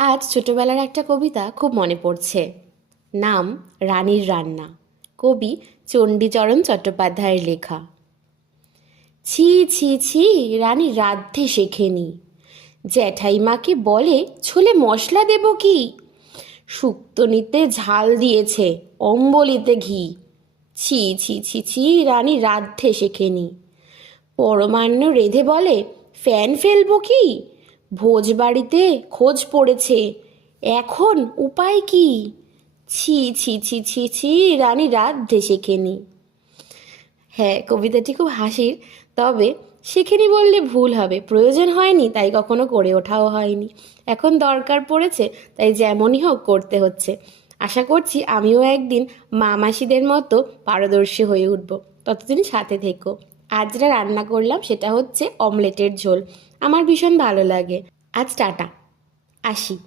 আজ ছোটবেলার একটা কবিতা খুব মনে পড়ছে। নাম রানীর রান্না। কবি চণ্ডীচরণ চট্টোপাধ্যায়ের লেখা। ছি ছি ছি, রানী রাঁধতে শেখেনি। জ্যাঠাইমাকে বলে ছোলে মশলা দেব কি। শুক্তনিতে ঝাল দিয়েছে, অম্বলিতে ঘি। ছি ছি ছি ছি, রানী রাঁধতে শেখেনি। পরমান্ন রেঁধে বলে ফ্যান ফেলবো কি। ভোজবাড়িতে খোঁজ পড়েছে, এখন উপায় কি। ছি ছি ছি ছি ছি, রানী রাঁধতে শেখেনি। হ্যাঁ, কবিতাটি খুব হাসির। তবে শেখেনি বললে ভুল হবে, প্রয়োজন হয়নি তাই কখনো করে ওঠাও হয়নি। এখন দরকার পড়েছে তাই যেমনই হোক করতে হচ্ছে। আশা করছি আমিও একদিন মা মাসিদের মতো পারদর্শী হয়ে উঠব। ততদিন সাথে থেকো। আজ যা রান্না করলাম সেটা হচ্ছে অমলেটের ঝোল। আমার ভীষণ ভালো লাগে। আজ টাটা, আসি।